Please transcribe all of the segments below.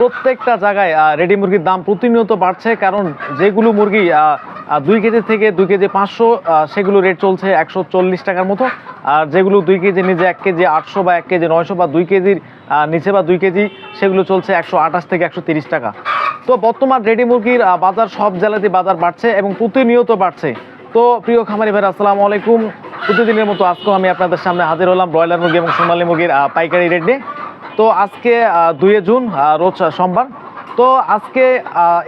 প্রত্যেকটা জায়গায় রেডি মুরগির দাম প্রতিনিয়ত বাড়ছে, কারণ যেগুলো মুরগি দুই কেজি থেকে দুই কেজি পাঁচশো সেগুলো রেট চলছে একশো চল্লিশ টাকার মতো। আর যেগুলো দুই কেজি নিচে এক কেজি আটশো বা এক কেজি নয়শো বা দুই কেজির নিচে বা দুই কেজি, সেগুলো চলছে একশো আঠাশ থেকে একশো তিরিশ টাকা। তো বর্তমান রেডি মুরগির বাজার সব জেলাতে বাজার বাড়ছে এবং প্রতিনিয়ত বাড়ছে। তো প্রিয় খামারি ভাই আসসালামু আলাইকুম। প্রতিদিনের মতো আজকেও আমি আপনাদের সামনে হাজির হলাম ব্রয়লার মুরগি এবং সোনালী মুরগির পাইকারি রেট নিয়ে। তো আজকে দুই জুন রোজ সোমবার। তো আজকে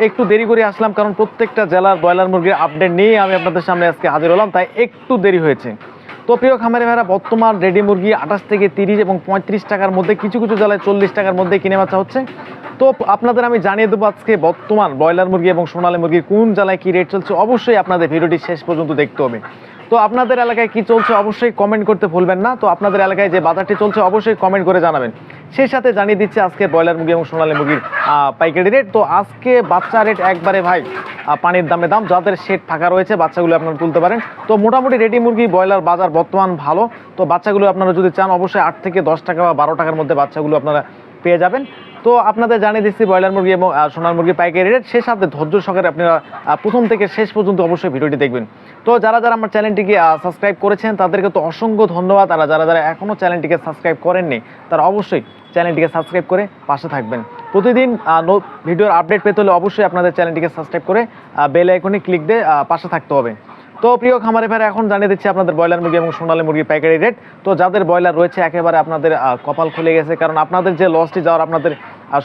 একটু দেরি করে আসলাম কারণ প্রত্যেকটা জেলার ব্রয়লার মুরগির আপডেট নিয়ে আমি আপনাদের সামনে আজকে হাজির হলাম, তাই একটু দেরি হয়েছে। তো প্রিয় খামারে ভাইরা, বর্তমান রেডি মুরগি আঠাশ থেকে তিরিশ এবং পঁয়ত্রিশ টাকার মধ্যে, কিছু কিছু জেলায় চল্লিশ টাকার মধ্যে কিনে বাচ্চা হচ্ছে। তো আপনাদের আমি জানিয়ে দেবো আজকে বর্তমান ব্রয়লার মুরগি এবং সোনালী মুরগির কোন জেলায় কি রেট চলছে, অবশ্যই আপনাদের ভিডিওটি শেষ পর্যন্ত দেখতে হবে। তো আপনাদের এলাকায় কি চলছে, অবশ্যই কমেন্ট করতে ভুলবেন না। তো আপনাদের এলাকায় যে বাজারটি চলছে, অবশ্যই কমেন্ট করে জানাবেন। সেই সাথে জানিয়ে দিচ্ছে আজকে ব্রয়লার মুরগি এবং সোনালী মুরগির পাইকারি রেট তো আজকে বাচ্চা রেট একবারে ভাই পানির দামে দাম। যাদের শেড ফাঁকা রয়েছে, বাচ্চাগুলো আপনারা তুলতে পারেন। তো মোটামুটি রেডি মুরগি, ব্রয়লার বাজার বর্তমান ভালো। তো বাচ্চাগুলো আপনারা যদি চান, অবশ্যই আট থেকে দশ টাকা বা বারো টাকার মধ্যে বাচ্চাগুলো আপনারা পেয়ে যাবেন। তো আপনাদের জানিয়ে দিচ্ছি, ব্রয়লার মুরগি এবং সোনার মুরগি পাইকারি রেট সে সাথে ধৈর্য সহকারে আপনারা প্রথম থেকে শেষ পর্যন্ত অবশ্যই ভিডিওটি দেখবেন। তো যারা যারা আমার চ্যানেলটিকে সাবস্ক্রাইব করেছেন, তাদেরকে তো অসংখ্য ধন্যবাদ। আর যারা যারা এখনও চ্যানেলটিকে সাবস্ক্রাইব করেননি, তারা অবশ্যই চ্যানেলটিকে সাবস্ক্রাইব করে পাশে থাকবেন। প্রতিদিন ভিডিওর আপডেট পেতে হলে অবশ্যই আপনাদের চ্যানেলটিকে সাবস্ক্রাইব করে বেল আইকনে ক্লিক দিয়ে পাশে থাকতে হবে। তো প্রিয় খামারে ভাইরা, এখন জানিয়ে দিচ্ছি আপনাদের ব্রয়লার মুরগি এবং সোনালী মুরগির পাইকারি রেট। তো যাদের ব্রয়লার রয়েছে, একেবারে আপনাদের কপাল খুলে গেছে। কারণ আপনাদের যে লসটি যাওয়ার আপনাদের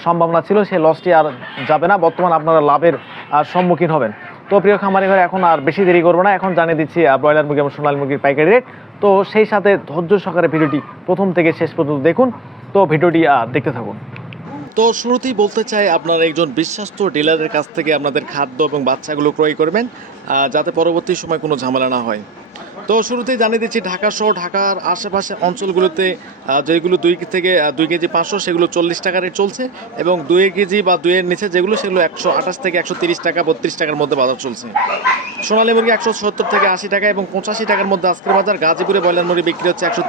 সম্ভাবনা ছিল, সেই লসটি আর যাবে না। বর্তমান আপনারা লাভের সম্মুখীন হবেন। তো প্রিয় খামারি ভাইরা, এখন আর বেশি দেরি করব না। এখন জানিয়ে দিচ্ছি ব্রয়লার মুরগি এবং সোনালী মুরগির পাইকারি রেট। তো সেই সাথে ধৈর্য সহকারে ভিডিওটি প্রথম থেকে শেষ পর্যন্ত দেখুন। তো ভিডিওটি দেখতে থাকুন। তো শুরুতেই বলতে চাই আপনার একজন বিশ্বস্ত ডিলারের কাছ থেকে আপনাদের খাদ্য এবং বাচ্চাগুলো ক্রয় করবেন যাতে পরবর্তী সময় কোনো ঝামেলা না হয়। তো শুরুতেই জানিয়ে দিচ্ছি, ঢাকা সহ ঢাকার আশেপাশে অঞ্চলগুলোতে যেগুলো দুই থেকে দুই কেজি পাঁচশো, সেগুলো চল্লিশ টাকা রেট চলছে এবং দুই কেজি বা দুইয়ের নিচে যেগুলো, সেগুলো একশো আঠাশ থেকে একশো তিরিশ টাকা, বত্রিশ টাকার মধ্যে বাজার চলছে। সোনালী মুরগি একশো সত্তর থেকে আশি টাকা এবং পঁচাশি টাকার মধ্যে আজকের বাজার। গাজীপুরে ব্রয়লার মুরগি বিক্রি হচ্ছে একশো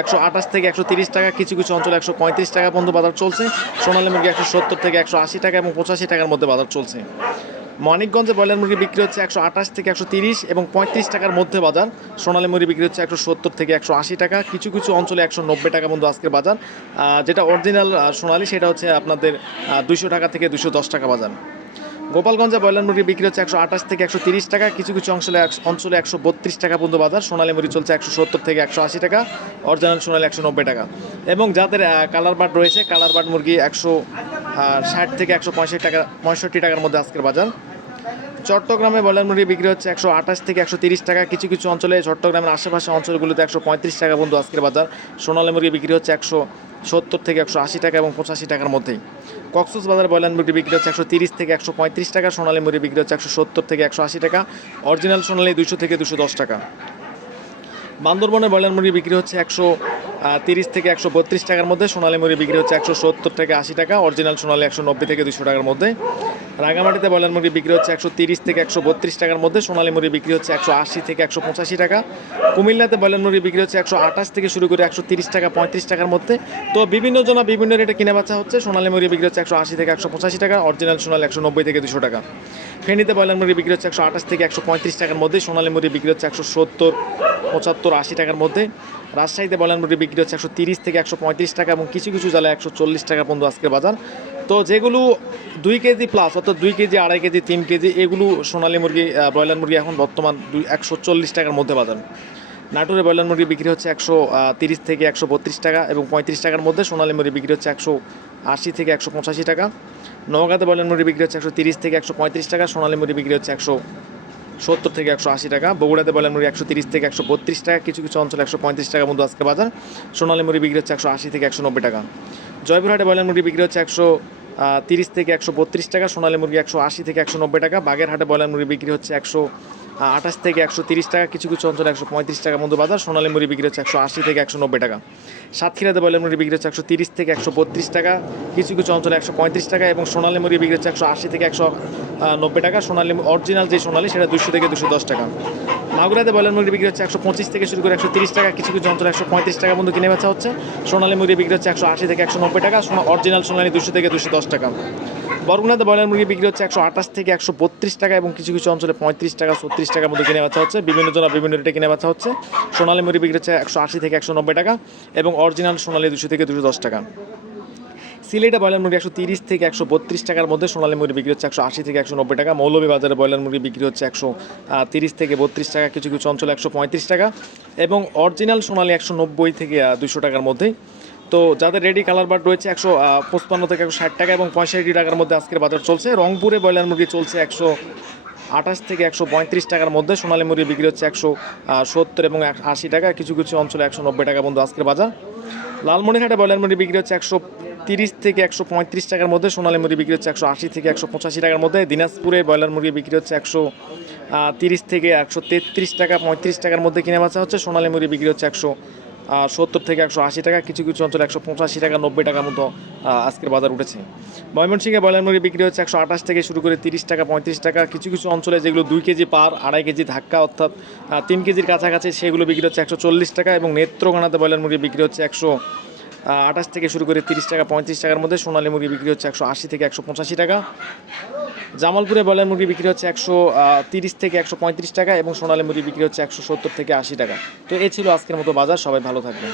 একশো আঠাশ থেকে একশো তিরিশ টাকা, কিছু কিছু অঞ্চলে একশো পঁয়ত্রিশ টাকা পর্যন্ত বাজার চলছে। সোনালী মুরগি একশো সত্তর থেকে একশো আশি টাকা এবং পঁচাশি টাকার মধ্যে বাজার চলছে। মানিকগঞ্জে ব্রয়লার মুরগি বিক্রি হচ্ছে একশো আঠাশ থেকে একশো তিরিশ এবং পঁয়ত্রিশ টাকার মধ্যে বাজার। সোনালী মুরগি বিক্রি হচ্ছে একশো সত্তর থেকে একশো আশি টাকা। কিছু কিছু অঞ্চলে একশো নব্বই টাকা পর্যন্ত আজকের বাজার। যেটা অরিজিনাল সোনালি, সেটা হচ্ছে আপনাদের দুশো টাকা থেকে দুশো দশ টাকা বাজার। গোপালগঞ্জে ব্রয়লার মুরগি বিক্রি হচ্ছে একশো আঠাশ থেকে একশো তিরিশ টাকা। কিছু কিছু একশো- অঞ্চলে একশো বত্রিশ টাকা পর্যন্ত বাজার। সোনালী মুরগি চলছে একশো সত্তর থেকে একশো আশি টাকা। অরিজিনাল সোনালী একশো নব্বই টাকা। এবং যাদের কালার বাট রয়েছে, কালার বাট মুরগি একশো ষাট থেকে একশো পঁয়ষট্টি টাকা পঁয়ষট্টি টাকার মধ্যে আজকের বাজার। চট্টগ্রামে ব্রয়লার মুরগি বিক্রি হচ্ছে একশো আঠাশ থেকে একশো তিরিশ টাকা। কিছু কিছু অঞ্চলে চট্টগ্রামের আশেপাশে অঞ্চলগুলোতে একশো পঁয়ত্রিশ টাকা পর্যন্ত আজকের বাজার। সোনালী মুরগি বিক্রি হচ্ছে একশো সত্তর থেকে একশো আশি টাকা এবং পঁচাশি টাকার মধ্যেই। কক্সস বাজার ব্রয়লার মুরগি বিক্রি হচ্ছে একশো তিরিশ থেকে একশো পঁয়ত্রিশ টাকা, সোনালী মুরগি বিক্রি হচ্ছে একশো সত্তর থেকে একশো আশি টাকা, অরিজিনাল সোনালী দুশো থেকে দুশো দশ টাকা। বান্দরবনের ব্রয়লার মুরগি বিক্রি হচ্ছে একশো তিরিশ থেকে একশো বত্রিশ টাকার মধ্যে, সোনালী মুরগি বিক্রি হচ্ছে একশো সত্তর থেকে আশি টাকা, অরিজিনাল সোনালী একশো নব্বই থেকে দুশো টাকার মধ্যে। রাঙামাটিতে ব্রয়লার মুরগি বিক্রি হচ্ছে একশো তিরিশ থেকে একশো বত্রিশ টাকার মধ্যে, সোনালী মুরগি বিক্রি হচ্ছে একশো আশি থেকে একশো পঁচাশি টাকা। কুমিল্লাতে ব্রয়লার মুরগি বিক্রি হচ্ছে একশো আঠাশ থেকে শুরু করে একশো তিরিশ টাকা পঁয়ত্রিশ টাকার মধ্যে। তো বিভিন্ন জনা বিভিন্ন রেটে কিনে বাচ্চা হচ্ছে, সোনালী মুরগি বিক্রি হচ্ছে একশো আশি থেকে একশো পঁচাশি টাকা, অরিজিনাল সোনালী একশো নব্বই থেকে দুশো টাকা। ফেনীতে ব্রয়লার মুরগি বিক্রি হচ্ছে একশো আঠাশ থেকে একশো পঁয়ত্রিশ টাকার মধ্যে, সোনালী মুরগি বিক্রি হচ্ছে একশো সত্তর, পঁচাত্তর, আশি টাকার মধ্যে। রাজশাহীতে ব্রয়লার মুরগি বিক্রি হচ্ছে একশো তিরিশ থেকে একশো পঁয়ত্রিশ টাকা এবং কিছু কিছু জেলায় একশো চল্লিশ টাকা পর্যন্ত আজকের বাজার। তো যেগুলো দুই কেজি প্লাস অর্থাৎ দুই কেজি, আড়াই কেজি, তিন কেজি, এগুলো সোনালি মুরগি ব্রয়লার মুরগি এখন বর্তমান দুই একশো চল্লিশ টাকার মধ্যে বাজার। নাটোরে ব্রয়লার মুরগি বিক্রি হচ্ছে একশো তিরিশ থেকে একশো বত্রিশ টাকা এবং পঁয়ত্রিশ টাকার মধ্যে সোনালি মুরগি বিক্রি হচ্ছে একশো আশি থেকে একশো পঁচাশি টাকা। নওগাঁতে ব্রয়লার মুরগি বিক্রি হচ্ছে একশো তিরিশ থেকে একশো পঁয়ত্রিশ টাকা, সোনালি মুরগি বিক্রি হচ্ছে একশো সত্তর থেকে একশো আশি টাকা, বগুড়াতে বলেন মুড়ি একশো তিরিশ থেকে একশো বত্রিশ টাকা, কিছু কিছু অঞ্চলে একশো পঁয়ত্রিশ টাকা মধ্যে আজকে বাজার। সোনালী মুরগি বিক্রি হচ্ছে একশো আশি থেকে একশো নব্বই টাকা। জয়পুরহাটে ব্রয়লার মুড়ি বিক্রি হচ্ছে একশো তিরিশ থেকে একশো বত্রিশ টাকা, সোনালী মুরগি একশো আশি থেকে একশো নব্বই টাকা। বাগেরহাটে ব্রয়লার মুরগি বিক্রি হচ্ছে একশো আঠাশ থেকে একশো তিরিশ টাকা, কিছু কিছু অঞ্চলে একশো পঁয়ত্রিশ টাকার মধ্যে বাজার, সোনালী মুড়ি বিক্রি হচ্ছে একশো আশি থেকে একশো নব্বই টাকা। সাতক্ষীরাতে ব্রয়লার মুড়ি বিক্রি হচ্ছে একশো তিরিশ থেকে একশো বত্রিশ টাকা, কিছু কিছু অঞ্চলে একশো পঁয়ত্রিশ টাকা এবং সোনালী মুড়ি বিক্রি হচ্ছে একশো আশি থেকে একশো নব্বই টাকা। সোনালী অরিজিনাল যে সোনালী, সেটা দুশো থেকে দুশো দশ টাকা। মাগুরাতে ব্রয়লার মুরগি বিক্রি হচ্ছে একশো পঁচিশ থেকে শুরু করে একশো তিরিশ টাকা, কিছু কিছু অঞ্চলে একশো পঁয়ত্রিশ টাকা মধ্যে কিনে বেচা হচ্ছে। সোনালী মুরগি বিক্রি হচ্ছে একশো আশি থেকে একশো নব্বই টাকা অরিজিনাল সোনালী দুশো থেকে দুশো দশ টাকা। বরগুনাতে ব্রয়লার মুরগি বিক্রি হচ্ছে একশো আঠাশ থেকে একশো বত্রিশ টাকা এবং কিছু কিছু অঞ্চলে পঁয়ত্রিশ টাকা, ছত্রিশ টাকার মধ্যে কিনে বেচা হচ্ছে। বিভিন্ন জনা বিভিন্ন রেটে কিনে বেচা হচ্ছে। সোনালী মুরগি বিক্রি হচ্ছে একশো আশি থেকে একশো নব্বই টাকা এবং অরিজিনাল সোনালী দুশো থেকে দুশো দশ টাকা। সিলেটে ব্রয়লার মুরগি একশো তিরিশ থেকে একশো বত্রিশ টাকার মধ্যে সোনালী মুরগি বিক্রি হচ্ছে একশো আশি থেকে একশো নব্বই টাকা। মৌলভীবাজারে ব্রয়লার মুরগি বিক্রি হচ্ছে একশো তিরিশ থেকে বত্রিশ টাকা, কিছু কিছু অঞ্চলে একশো পঁয়ত্রিশ টাকা এবং অরিজিনাল সোনালী একশো নব্বই থেকে দুশো টাকার মধ্যে তো যাদের রেডি কালার বার্ড রয়েছে একশো পঁচপান্ন থেকে একশো ষাট টাকা এবং পঁয়ষট্টি টাকার মধ্যে আজকের বাজার চলছে। রংপুরে ব্রয়লার মুরগি চলছে একশো আঠাশ থেকে একশো পঁয়ত্রিশ টাকার মধ্যে। সোনালী মুরগি বিক্রি হচ্ছে একশো সত্তর এবং আশি টাকা। কিছু কিছু অঞ্চলে একশো নব্বই টাকা বন্ধু আজকের বাজার। লালমনিরহাটে ব্রয়লার মুরগি বিক্রি হচ্ছে একশো তিরিশ থেকে একশো পঁয়ত্রিশ টাকার মধ্যে। সোনালী মুরগি বিক্রি হচ্ছে একশো আশি থেকে একশো পঁচাশি টাকার মধ্যে। দিনাজপুরে ব্রয়লার মুরগি বিক্রি হচ্ছে একশো তিরিশ থেকে একশো তেত্রিশ টাকা, পঁয়ত্রিশ টাকার মধ্যে কিনে বেচা হচ্ছে। সোনালী মুরগি বিক্রি হচ্ছে একশো সত্তর থেকে একশো আশি টাকা, কিছু কিছু অঞ্চলে একশো পঁচাশি টাকা, নব্বই টাকার মতো আজকের বাজার উঠেছে। ময়মনসিংহে ব্রয়লার মুরগি বিক্রি হচ্ছে একশো আঠাশ থেকে শুরু করে তিরিশ টাকা, পঁয়ত্রিশ টাকা। কিছু কিছু অঞ্চলে যেগুলো দুই কেজি পার, আড়াই কেজি ধাক্কা, অর্থাৎ তিন কেজির কাছাকাছি, সেগুলো বিক্রি হচ্ছে একশো চল্লিশ টাকা এবং নেত্রকোনাতে ব্রয়লার মুরগি বিক্রি হচ্ছে একশো আঠাশ থেকে শুরু করে তিরিশ টাকা, পঁয়ত্রিশ টাকার মধ্যে সোনালী মুরগি বিক্রি হচ্ছে একশো আশি থেকে একশো পঁচাশি টাকা। জামালপুরে ব্রয়লার মুরগি বিক্রি হচ্ছে একশো তিরিশ থেকে একশো পঁয়ত্রিশ টাকা এবং সোনালী মুরগি বিক্রি হচ্ছে একশো সত্তর থেকে আশি টাকা। তো এ ছিল আজকের মতো বাজার, সবাই ভালো থাকবেন।